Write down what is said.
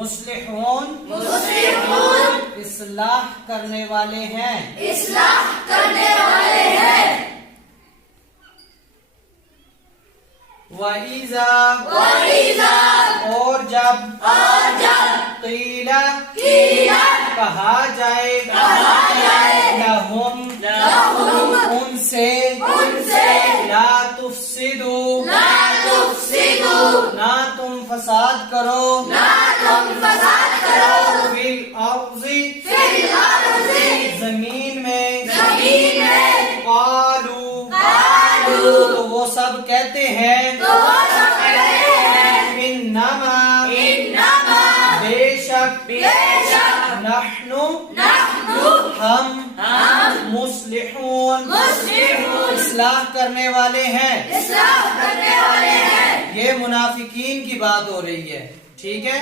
मुस्लिहून इस्लाह करने वाले हैं। वइज़ा और जब क़ीला कहा जाए लहुम उनसे ला तुफ़सिदू ना तुम फसाद करो फिल अर्ज़ि जमीन में क़ालू तो वो सब कहते हैं इन्नमा बेशक नहनु हम मुस्लिहून इस्लाह करने वाले हैं। ये मुनाफिकीन की बात हो रही है, ठीक है।